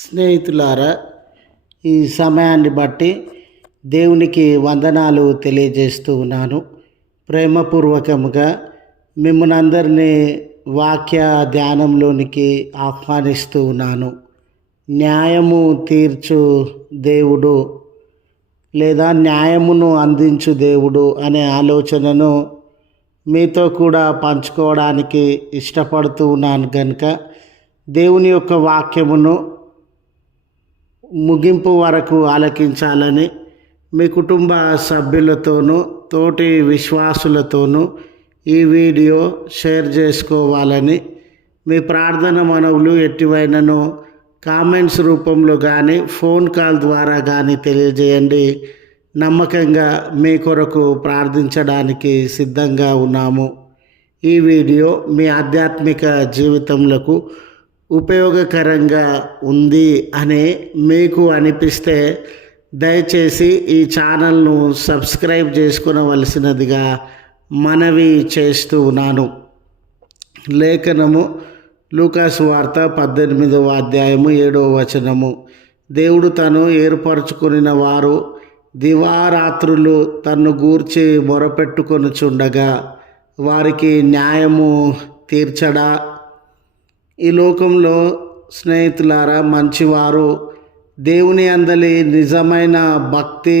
స్నేహితులారా, ఈ సమయాన్ని బట్టి దేవునికి వందనాలు తెలియజేస్తూ ఉన్నాను. ప్రేమపూర్వకముగా మిమ్మల్ని అందరినీ వాక్య ధ్యానంలోనికి ఆహ్వానిస్తూ ఉన్నాను. న్యాయము తీర్చు దేవుడు లేదా న్యాయమును అందించు దేవుడు అనే ఆలోచనను మీతో కూడా పంచుకోవడానికి ఇష్టపడుతూ ఉన్నాను. కనుక దేవుని యొక్క వాక్యమును ముగింపు వరకు ఆలకించాలని మీ కుటుంబ సభ్యులతోనూ తోటి విశ్వాసులతోనూ ఈ వీడియో షేర్ చేసుకోవాలని మీ ప్రార్థన మనవులు ఎట్టివైనను కామెంట్స్ రూపంలో కానీ ఫోన్ కాల్ ద్వారా కానీ తెలియజేయండి. నమ్మకంగా మీ కొరకు ప్రార్థించడానికి సిద్ధంగా ఉన్నాము. ఈ వీడియో మీ ఆధ్యాత్మిక జీవితంలో ఉపయోగకరంగా ఉంది అని మీకు అనిపిస్తే దయచేసి ఈ ఛానల్ను సబ్స్క్రైబ్ చేసుకునవలసినదిగా మనవి చేస్తూ ఉన్నాను. లేఖనము లూకాసు వార్త 18వ అధ్యాయము 7వ వచనము. దేవుడు తను ఏర్పరచుకొనిన వారు దివారాత్రులు తన్ను గూర్చి మొరపెట్టుకొనుచుండగా వారికి న్యాయము తీర్చడా? ఈ లోకంలో స్నేహితులారా, మంచివారు దేవుని అందలి నిజమైన భక్తి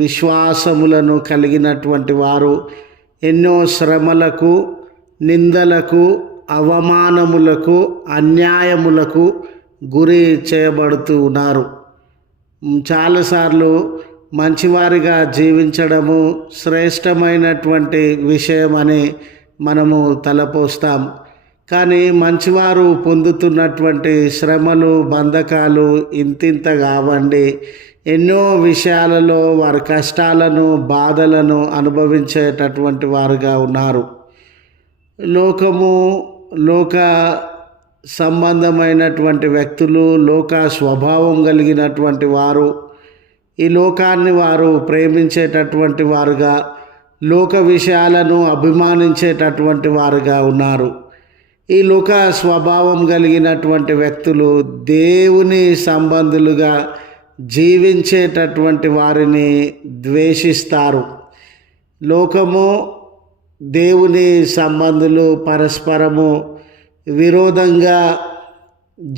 విశ్వాసములను కలిగినటువంటి వారు ఎన్నో శ్రమలకు, నిందలకు, అవమానములకు, అన్యాయములకు గురి చేయబడుతూ ఉన్నారు. చాలాసార్లు మంచివారిగా జీవించడము శ్రేష్టమైనటువంటి విషయమని మనము తలపోస్తాం. కానీ మంచివారు పొందుతున్నటువంటి శ్రమలు, బంధకాలు ఇంతింత కావండి. ఎన్నో విషయాలలో వారి కష్టాలను, బాధలను అనుభవించేటటువంటి వారుగా ఉన్నారు. లోక సంబంధమైనటువంటి వ్యక్తులు, లోక స్వభావం కలిగినటువంటి వారు, ఈ లోకాన్ని వారు ప్రేమించేటటువంటి వారుగా, లోక విషయాలను అభిమానించేటటువంటి వారుగా ఉన్నారు. ఈ లోక స్వభావం కలిగినటువంటి వ్యక్తులు దేవుని సంబంధులుగా జీవించేటటువంటి వారిని ద్వేషిస్తారు. లోకము, దేవుని సంబంధులు పరస్పరము విరోధంగా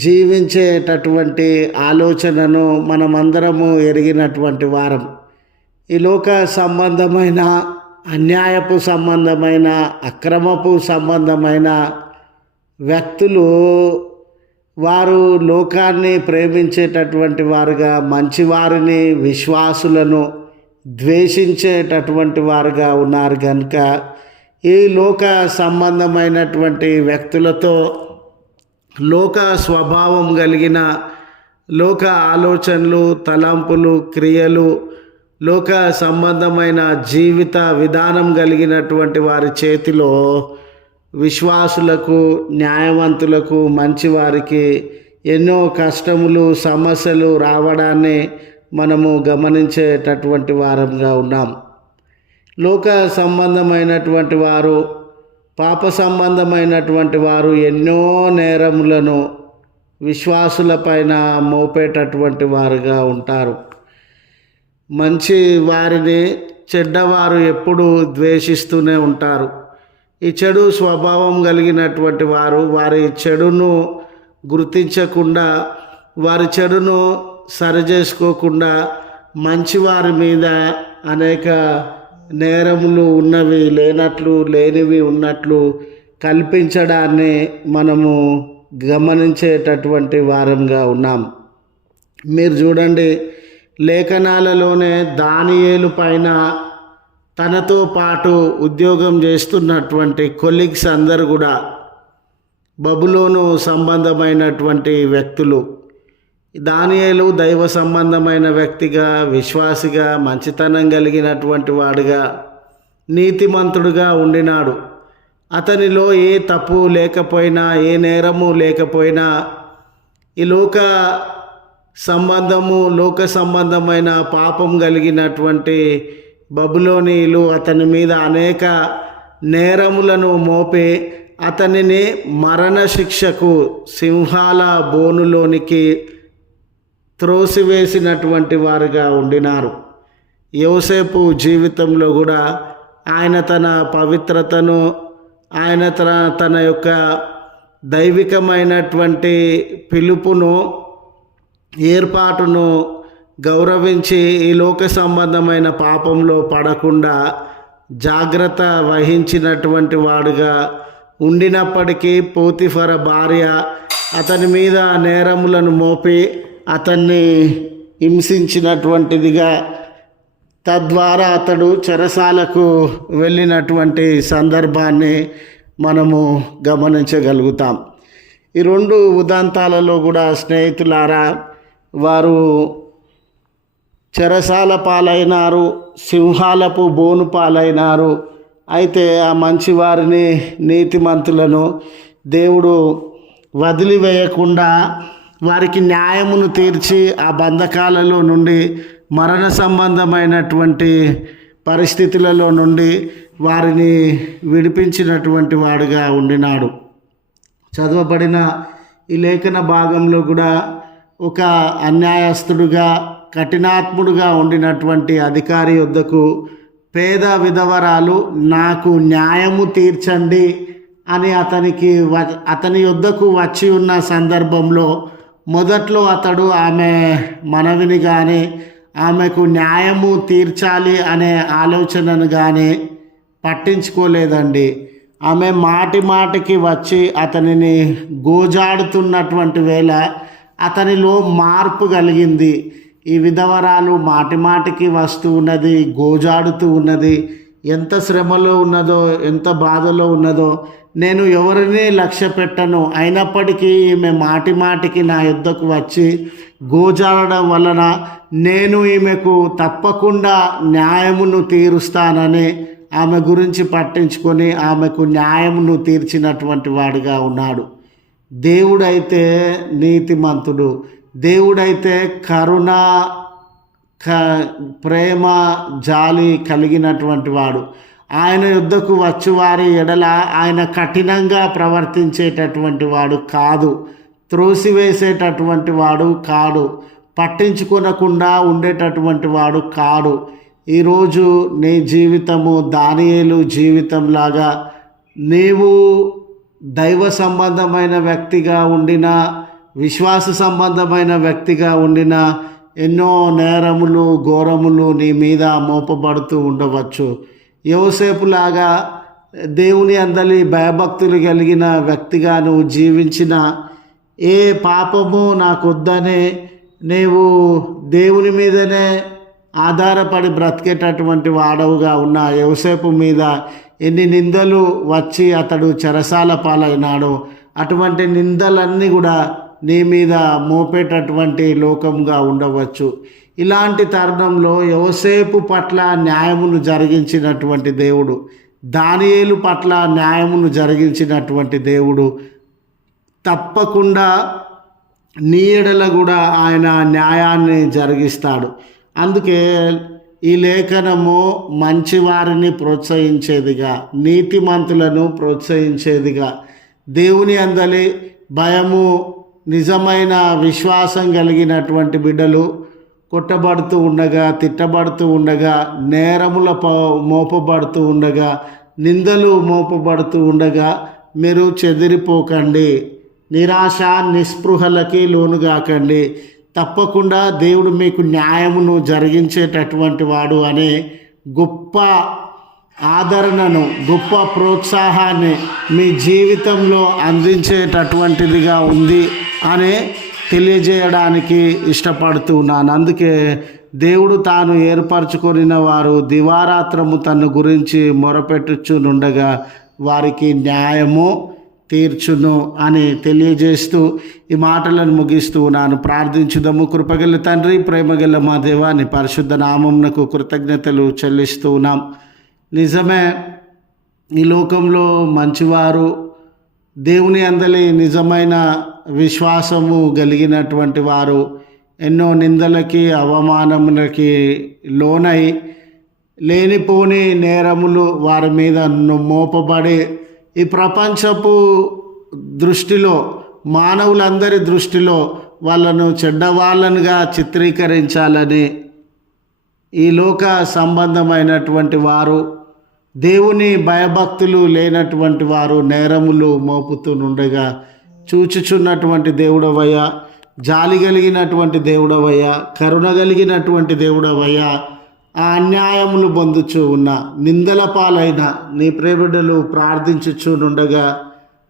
జీవించేటటువంటి ఆలోచనను మనమందరము ఎరిగినటువంటి వారం. ఈ లోక సంబంధమైన, అన్యాయపు సంబంధమైన, అక్రమపు సంబంధమైన వ్యక్తులు వారు లోకాన్ని ప్రేమించేటటువంటి వారుగా, మంచివారిని, విశ్వాసులను ద్వేషించేటటువంటి వారుగా ఉన్నారు. కనుక ఈ లోక సంబంధమైనటువంటి వ్యక్తులతో, లోక స్వభావం కలిగిన, లోక ఆలోచనలు, తలంపులు, క్రియలు, లోక సంబంధమైన జీవిత విధానం కలిగినటువంటి వారి చేతిలో విశ్వాసులకు, న్యాయవంతులకు, మంచివారికి ఎన్నో కష్టములు, సమస్యలు రావడాన్ని మనము గమనించేటటువంటి వారంగా ఉన్నాం. లోక సంబంధమైనటువంటి వారు, పాప సంబంధమైనటువంటి వారు ఎన్నో నేరములను విశ్వాసులపైన మోపేటటువంటి వారుగా ఉంటారు. మంచి వారిని చెడ్డవారు ఎప్పుడూ ద్వేషిస్తూనే ఉంటారు. ఈ చెడు స్వభావం కలిగినటువంటి వారు వారి చెడును గుర్తించకుండా, వారి చెడును సరిచేసుకోకుండా మంచివారి మీద అనేక నేరములు ఉన్నవి లేనట్లు, లేనివి ఉన్నట్లు కల్పించడాన్ని మనము గమనించేటటువంటి వారంగా ఉన్నాం. మీరు చూడండి, లేఖనాలలోనే దానియేలు పైన తనతో పాటు ఉద్యోగం చేస్తున్నటువంటి కొలీగ్స్ అందరూ కూడా బబులోను సంబంధమైనటువంటి వ్యక్తులు. దానియేలు దైవ సంబంధమైన వ్యక్తిగా, విశ్వాసిగా, మంచితనం కలిగినటువంటి వాడుగా, నీతిమంతుడుగా ఉండినాడు. అతనిలో ఏ తప్పు లేకపోయినా, ఏ నేరము లేకపోయినా, ఈ లోక సంబంధమైన పాపం కలిగినటువంటి బబులోనీయులు అతని మీద అనేక నేరములను మోపి అతనిని మరణశిక్షకు సింహాల బోనులోనికి త్రోసివేసినటువంటి వారుగా ఉండినారు. యోసేపు జీవితంలో కూడా ఆయన తన పవిత్రతను, ఆయన తన యొక్క దైవికమైనటువంటి పిలుపును, ఏర్పాటును గౌరవించి ఈ లోక సంబంధమైన పాపంలో పడకుండా జాగ్రత్త వహించినటువంటి వాడుగా ఉండినప్పటికీ పోతిఫర భార్య అతని మీద నేరములను మోపి అతన్ని హింసించినటువంటిదిగా, తద్వారా అతడు చెరసాలకు వెళ్ళినటువంటి సందర్భాన్ని మనము గమనించగలుగుతాం. ఈ రెండు ఉదంతాలలో కూడా స్నేహితులారా, వారు చెరసాల పాలైనారు, సింహాలపు బోను పాలైనారు. అయితే ఆ మంచివారిని, నీతిమంతులను దేవుడు వదిలివేయకుండా వారికి న్యాయమును తీర్చి ఆ బంధకాలలో నుండి, మరణ సంబంధమైనటువంటి పరిస్థితులలో నుండి వారిని విడిపించినటువంటి వాడుగా ఉండినాడు. చదవబడిన ఈ లేఖన భాగంలో కూడా ఒక అన్యాయస్తుడుగా, కఠినాత్ముడుగా ఉండినటువంటి అధికారి యొద్దకు పేద విధవరాలు నాకు న్యాయము తీర్చండి అని అతని యొద్దకు వచ్చి ఉన్న సందర్భంలో మొదట్లో అతడు ఆమె మనవిని కానీ, ఆమెకు న్యాయము తీర్చాలి అనే ఆలోచనను కానీ పట్టించుకోలేదండి. ఆమె మాటి మాటికి వచ్చి అతనిని గోజాడుతున్నటువంటి వేళ అతనిలో మార్పు కలిగింది. ఈ విధవరాలు మాటి మాటికి వస్తూ ఉన్నది, గోజాడుతూ ఉన్నది. ఎంత శ్రమలో ఉన్నదో, ఎంత బాధలో ఉన్నదో నేను ఎవరిని లక్ష్య పెట్టను. అయినప్పటికీ ఈమె మాటి మాటికి నా యుద్ధకు వచ్చి గోజాడడం వలన నేను ఈమెకు తప్పకుండా న్యాయమును తీరుస్తానని ఆమె గురించి పట్టించుకొని ఆమెకు న్యాయమును తీర్చినటువంటి వాడిగా ఉన్నాడు. దేవుడైతే నీతిమంతుడు, దేవుడైతే కరుణ, ప్రేమ, జాలి కలిగినటువంటి వాడు. ఆయన యుద్ధకు వచ్చి వారి ఎడల ఆయన కఠినంగా ప్రవర్తించేటటువంటి వాడు కాదు, త్రోసివేసేటటువంటి వాడు కాడు, పట్టించుకొనకుండా ఉండేటటువంటి వాడు కాడు. ఈరోజు నీ జీవితము దానియేలు జీవితంలాగా నీవు దైవ సంబంధమైన వ్యక్తిగా ఉండిన, విశ్వాస సంబంధమైన వ్యక్తిగా ఉండిన ఎన్నో నేరములు, ఘోరములు నీ మీద మోపబడుతూ ఉండవచ్చు. యోసేపులాగా దేవుని అందలి భయభక్తులు కలిగిన వ్యక్తిగా నువ్వు జీవించిన, ఏ పాపము నాకొద్దనే నీవు దేవుని మీదనే ఆధారపడి బ్రతికేటటువంటి వాడవుగా ఉన్న యోసేపు మీద ఎన్ని నిందలు వచ్చి అతడు చెరసాల పాలైనాడో అటువంటి నిందలన్నీ కూడా నీ మీద మోపేటటువంటి లోకంగా ఉండవచ్చు. ఇలాంటి తరుణంలో యోసేపు పట్ల న్యాయమును జరిగించినటువంటి దేవుడు, దానియేలు పట్ల న్యాయమును జరిగించినటువంటి దేవుడు తప్పకుండా నీ ఎడల కూడా ఆయన న్యాయాన్ని జరిగిస్తాడు. అందుకే ఈ లేఖనము మంచివారిని ప్రోత్సహించేదిగా, నీతిమంతులను ప్రోత్సహించేదిగా, దేవుని అందలి భయము, నిజమైన విశ్వాసం కలిగినటువంటి బిడ్డలు కొట్టబడుతూ ఉండగా, తిట్టబడుతూ ఉండగా, నేరముల మోపబడుతూ ఉండగా, నిందలు మోపబడుతూ ఉండగా మీరు చెదిరిపోకండి, నిరాశ నిస్పృహలకి లోనుగాకండి. తప్పకుండా దేవుడు మీకు న్యాయమును జరిగించేటటువంటి వాడు అనే గొప్ప ఆదరణను, గొప్ప ప్రోత్సాహాన్ని మీ జీవితంలో అందించేటటువంటిదిగా ఉంది అని తెలియజేయడానికి ఇష్టపడుతున్నాను. అందుకే దేవుడు తాను ఏర్పరచుకొనిన వారు దివారాత్రము తన గురించి మొరపెట్టుచునుండగా వారికి న్యాయము తీర్చును అని తెలియజేస్తూ ఈ మాటలను ముగిస్తూ ఉన్నాను. ప్రార్థించుదాము. కృపగల తండ్రి, ప్రేమగల మా దేవా, నీ పరిశుద్ధ నామమునకు కృతజ్ఞతలు చెల్లిస్తూ ఉన్నాం. నిజమే, ఈ లోకంలో మంచివారు, దేవుని అందలి నిజమైన విశ్వాసము కలిగినటువంటి వారు ఎన్నో నిందలకి, అవమానములకి లోనై లేనిపోని నేరములు వారి మీద మోపబడి ఈ ప్రపంచపు దృష్టిలో, మానవులందరి దృష్టిలో వాళ్ళను చెడ్డవాళ్ళనుగా చిత్రీకరించాలని ఈ లోక సంబంధమైనటువంటి వారు, దేవుని భయభక్తులు లేనటువంటి వారు నేరములు మోపుతూనుండగా చూచుచున్నటువంటి దేవుడవయ్యా, జాలి కలిగినటువంటి దేవుడవయ్యా, కరుణ కలిగినటువంటి దేవుడవయ్యా, ఆ అన్యాయములు పొందుచూ ఉన్న నిందల పాలైన నీ ప్రియబిడ్డలు ప్రార్థించుచునుండగా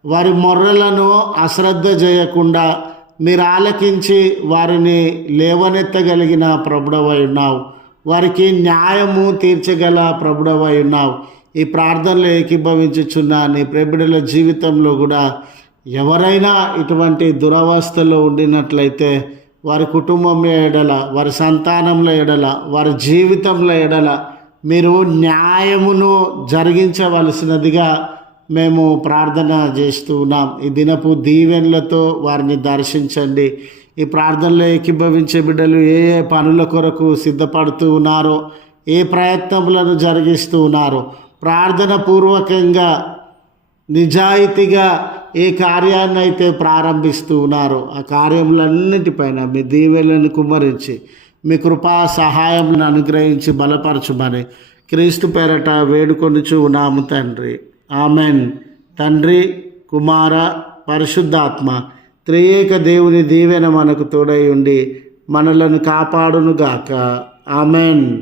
వారి మొర్రలను అశ్రద్ధ చేయకుండా మీరు ఆలకించి వారిని లేవనెత్తగలిగిన ప్రభుడవై ఉన్నావు. వారికి న్యాయము తీర్చగల ప్రభుడవై ఉన్నావు. ఈ ప్రార్థనలో ఏకీభవించుచున్న నీ ప్రియబిడ్డల జీవితంలో కూడా ఎవరైనా ఇటువంటి దురవస్థలో ఉండినట్లయితే వారి కుటుంబంలో ఎడల, వారి సంతానంలో ఎడల, వారి జీవితంలో ఎడల మీరు న్యాయమును జరిగించవలసినదిగా మేము ప్రార్థన చేస్తూ ఉన్నాం. ఈ దినపు దీవెనలతో వారిని దర్శించండి. ఈ ప్రార్థనలో ఏకీభవించే బిడ్డలు ఏ ఏ పనుల కొరకు సిద్ధపడుతూ ఉన్నారో, ఏ ప్రయత్నములను జరిగిస్తూ ఉన్నారో, ప్రార్థన పూర్వకంగా నిజాయితీగా ఏ కార్యాన్ని అయితే ప్రారంభిస్తూ ఉన్నారో ఆ కార్యములన్నిటిపైన మీ దీవెనలను కుమ్మరించి మీ కృపా సహాయం అనుగ్రహించి బలపరచుమని క్రీస్తు పేరట వేడుకొనుచు ఉన్నాము తండ్రి. ఆమెన్. తండ్రి, కుమార, పరిశుద్ధాత్మ త్రియేక దేవుని దీవెన మనకు తోడై ఉండి మనలను కాపాడునుగాక. ఆమెన్.